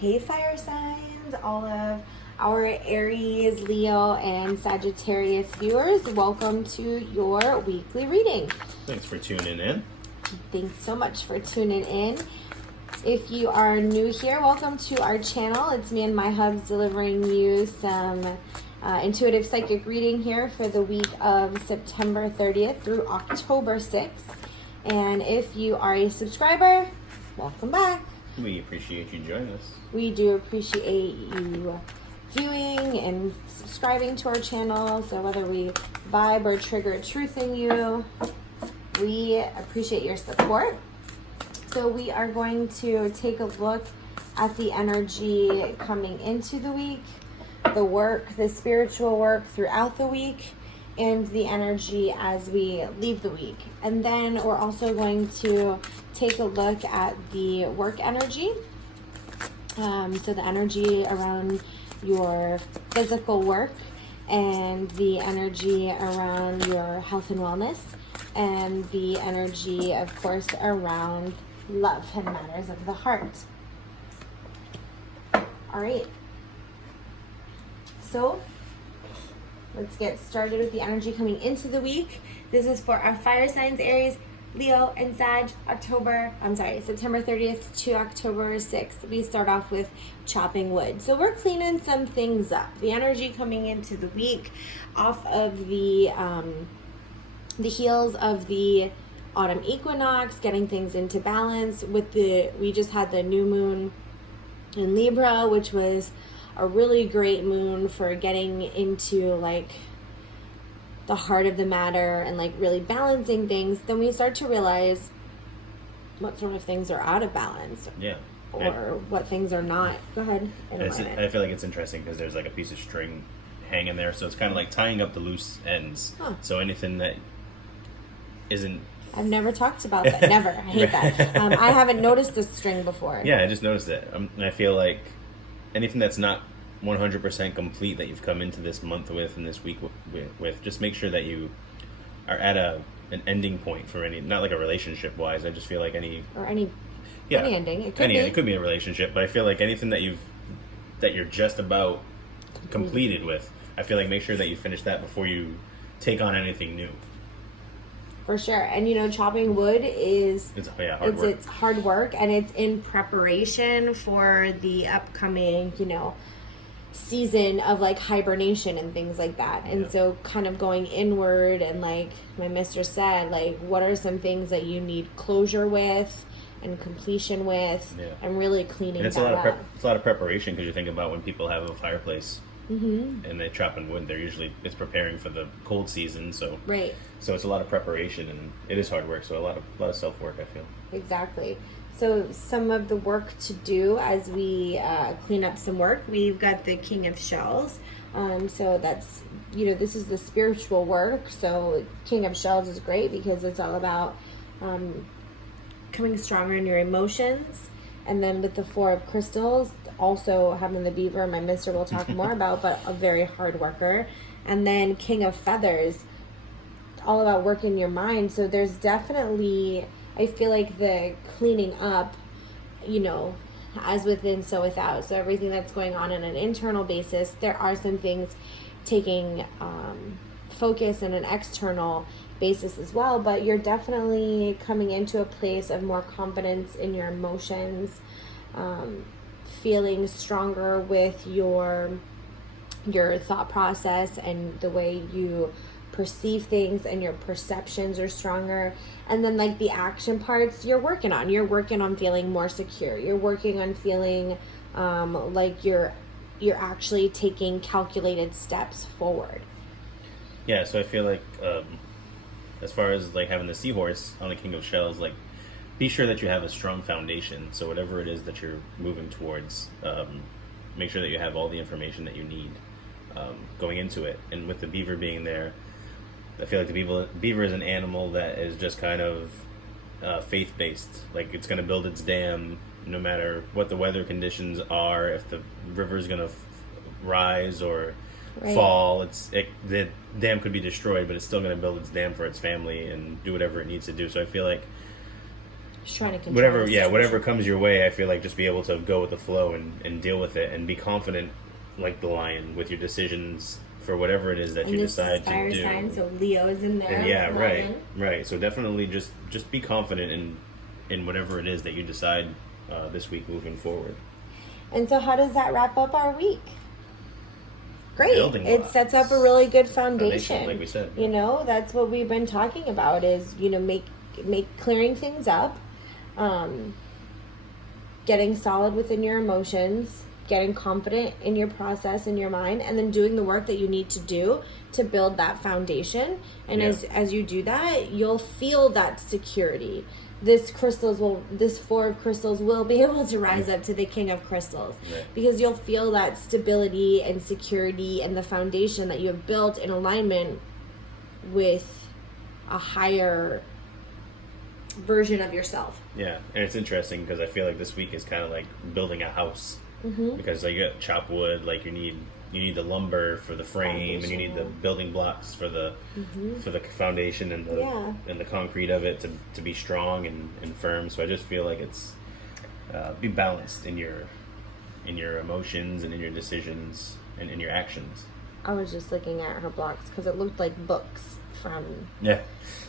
Hey fire signs, all of our Aries, Leo, and Sagittarius viewers, welcome to your weekly reading. Thanks for tuning in. Thanks so much for tuning in. If you are new here, welcome to our channel. It's me and my hubs delivering you some intuitive psychic reading here for the week of September 30th through October 6th. And if you are a subscriber, welcome back. We appreciate you joining us. We do appreciate you viewing and subscribing to our channel. So whether we vibe or trigger truth in you, we appreciate your support. So we are going to take a look at the energy coming into the week, the work, the spiritual work throughout the week, and the energy as we leave the week. And then we're also going to take a look at the work energy. So the energy around your physical work and the energy around your health and wellness and the energy, of course, around love and matters of the heart. All right. So let's get started with the energy coming into the week. This is for our fire signs, Aries, Leo, and Sag, September 30th to October 6th. We start off with chopping wood. So we're cleaning some things up. The energy coming into the week off of the heels of the autumn equinox, getting things into balance with we just had the new moon in Libra, which was a really great moon for getting into like the heart of the matter and like really balancing things. Then we start to realize what sort of things are out of balance. Yeah. Or what things are not. Go ahead. I feel like it's interesting because there's like a piece of string hanging there. So it's kind of like tying up the loose ends. Huh. So anything that isn't... I've never talked about that. Never. I hate that. I haven't noticed this string before. Yeah, I just noticed it. I feel like anything that's not 100% complete that you've come into this month with and this week with, just make sure that you are at an ending point for any, not like a relationship wise. I just feel like any ending. It could be a relationship, but I feel like anything that you're just about completed with, I feel like make sure that you finish that before you take on anything new. For sure. And chopping wood is hard work. It's hard work, and it's in preparation for the upcoming, season of like hibernation and things like that. And so kind of going inward, and like my mister said, like what are some things that you need closure with and completion with, and really cleaning and that up. It's a lot of preparation, because you think about when people have a fireplace. Mm-hmm. And they chop in wood, it's preparing for the cold season, so right. So it's a lot of preparation, and it is hard work. So a lot of self work, I feel. Exactly. So some of the work to do as we clean up some work, we've got the King of Shells. So that's this is the spiritual work. So King of Shells is great because it's all about coming stronger in your emotions. And then with the Four of Crystals, also having the beaver, my mister will talk more about, but a very hard worker. And then King of Feathers, all about working your mind. So there's definitely, I feel like the cleaning up, as within, so without. So everything that's going on an internal basis, there are some things taking focus in an external basis as well, but you're definitely coming into a place of more confidence in your emotions, feeling stronger with your thought process and the way you perceive things, and your perceptions are stronger. And then like the action parts you're working on feeling more secure. You're working on feeling like you're actually taking calculated steps forward. Yeah, so I feel like as far as like having the seahorse on the King of Shells, like be sure that you have a strong foundation. So whatever it is that you're moving towards, make sure that you have all the information that you need going into it. And with the beaver being there, I feel like the beaver is an animal that is just kind of faith-based. Like it's going to build its dam no matter what the weather conditions are. If the river is going to rise or fall, the dam could be destroyed, but it's still going to build its dam for its family and do whatever it needs to do. So I feel like Just trying to control whatever comes your way, I feel like just be able to go with the flow and deal with it and be confident like the lion with your decisions for whatever it is that you decide to do. Sign, so Leo is in there. And yeah, right. So definitely just be confident in whatever it is that you decide this week moving forward. And so how does that wrap up our week? Great. It sets up a really good foundation. Like we said. You know, that's what we've been talking about is, you know, make clearing things up, getting solid within your emotions, getting confident in your process, in your mind, and then doing the work that you need to do to build that foundation. And as you do that, you'll feel that security. This Four of Crystals will be able to rise up to the King of Crystals, because you'll feel that stability and security and the foundation that you have built in alignment with a higher version of yourself. Yeah, and it's interesting because I feel like this week is kind of like building a house, because like you got chop wood, like you need the lumber for the frame, and you need the building blocks for the foundation and the concrete of it to be strong and firm. So I just feel like it's be balanced in your emotions and in your decisions and in your actions. I was just looking at her blocks because it looked like books from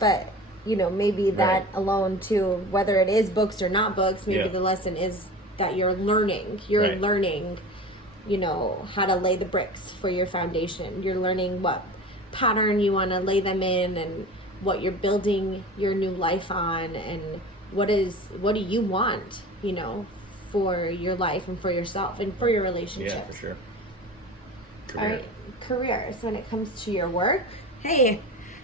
but you know, maybe that alone too, whether it is books or not books, maybe the lesson is that you're learning, you know, how to lay the bricks for your foundation. You're learning what pattern you want to lay them in and what you're building your new life on, and what do you want, you know, for your life and for yourself and for your relationships. Yeah, for sure. All right, career. So when it comes to your work, hey,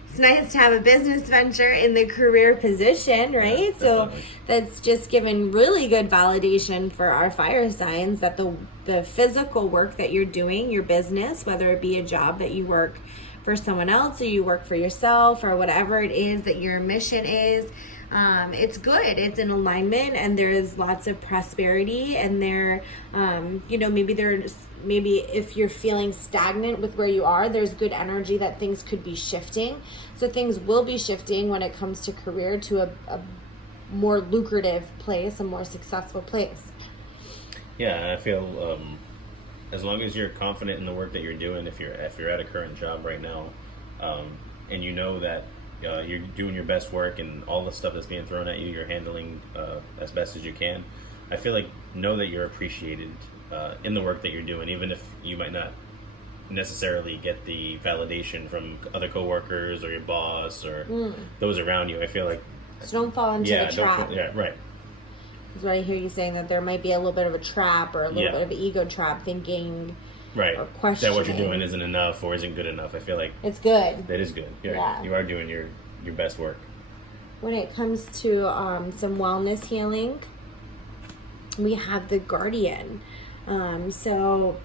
it's nice to have a business venture in the career position, right? Yeah, so that's just given really good validation for our fire signs that the physical work that you're doing, your business, whether it be a job that you work for someone else or you work for yourself or whatever it is that your mission is, it's good. It's in alignment, and there is lots of prosperity, and there, you know, maybe if you're feeling stagnant with where you are, there's good energy that things could be shifting. So things will be shifting when it comes to career to a more lucrative place, a more successful place. Yeah, I feel as long as you're confident in the work that you're doing, if you're at a current job right now, and you know that you're doing your best work and all the stuff that's being thrown at you, you're handling as best as you can, I feel like know that you're appreciated in the work that you're doing, even if you might not necessarily get the validation from other coworkers or your boss or those around you. I feel like so don't fall into the trap. Right. That's what I hear you saying, that there might be a little bit of a trap or a little bit of an ego trap, thinking or questioning that what you're doing isn't enough or isn't good enough. I feel like it's good. That is good. You are doing your best work. When it comes to some wellness healing, we have the Guardian. So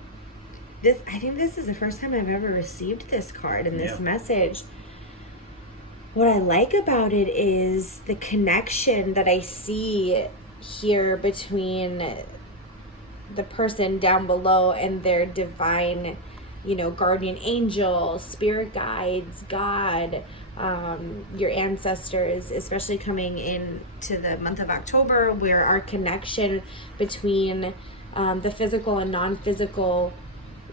I think this is the first time I've ever received this card and this message. What I like about it is the connection that I see here between the person down below and their divine, you know, guardian angel, spirit guides, God, your ancestors, especially coming into the month of October, where our connection between the physical and non-physical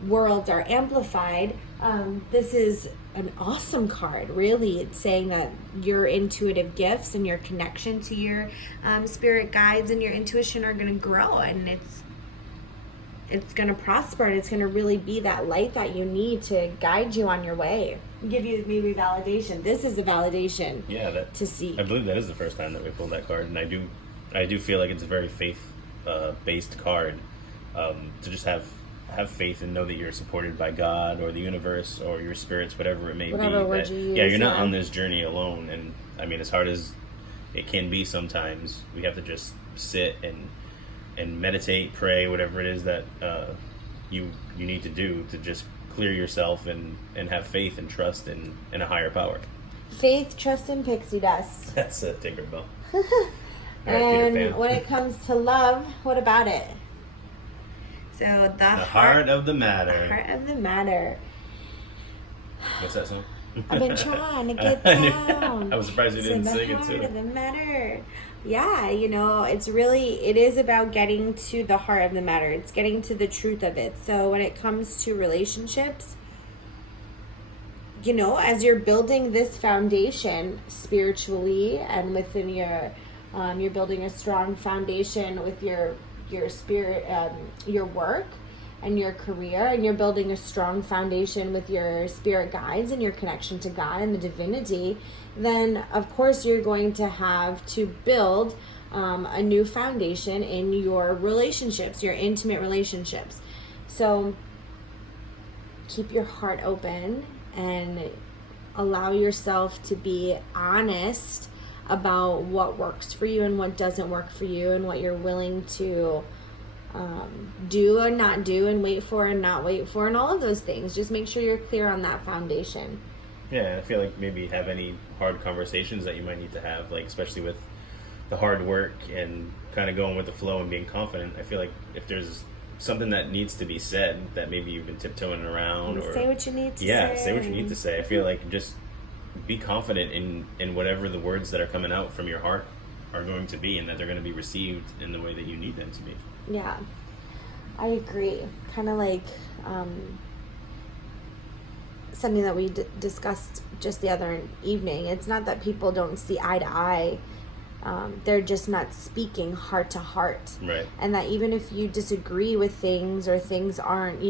worlds are amplified. This is an awesome card, really. It's saying that your intuitive gifts and your connection to your spirit guides and your intuition are going to grow, and it's going to prosper, and it's going to really be that light that you need to guide you on your way, give you maybe validation. This is the validation to seek. I believe that is the first time that we pulled that card, and I do feel like it's a very faith based card, to just have faith and know that you're supported by God or the universe or your spirits, whatever it may be. Word you use, you're not on this journey alone. And I mean, as hard as it can be sometimes, we have to just sit and meditate, pray, whatever it is that you need to do to just clear yourself and have faith and trust in a higher power. Faith, trust, and pixie dust. That's a Tinkerbell. And when it comes to love, what about it? So the heart of the matter. The heart of the matter. What's that song? I've been trying to get down. I was surprised you didn't sing it too. The heart of the matter. Yeah, it is about getting to the heart of the matter. It's getting to the truth of it. So when it comes to relationships, as you're building this foundation spiritually and within you're building a strong foundation with your spirit, your work and your career, and you're building a strong foundation with your spirit guides and your connection to God and the divinity, then of course you're going to have to build a new foundation in your relationships, your intimate relationships. So keep your heart open and allow yourself to be honest about what works for you and what doesn't work for you, and what you're willing to do and not do, and wait for and not wait for, and all of those things. Just make sure you're clear on that foundation. Yeah, I feel like maybe have any hard conversations that you might need to have, like especially with the hard work and kind of going with the flow and being confident. I feel like if there's something that needs to be said that maybe you've been tiptoeing around, or say what you need to say what you need to say. I feel like just be confident in whatever the words that are coming out from your heart are going to be, and that they're going to be received in the way that you need them to be. Yeah, I agree. Kind of like something that we discussed just the other evening. It's not that people don't see eye to eye. They're just not speaking heart to heart. Right. And that even if you disagree with things, or things aren't,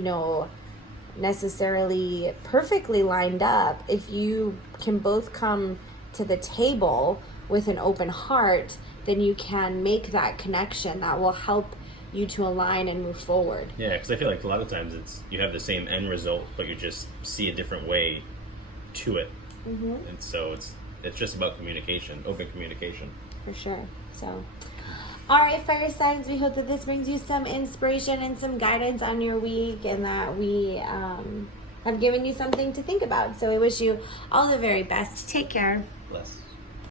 necessarily perfectly lined up, if you can both come to the table with an open heart, then you can make that connection that will help you to align and move forward. Yeah, because I feel like a lot of times it's you have the same end result, but you just see a different way to it. Mm-hmm. And so it's just about communication, open communication. For sure. So, all right, fire signs, we hope that this brings you some inspiration and some guidance on your week, and that we have given you something to think about. So we wish you all the very best. Take care. Bless.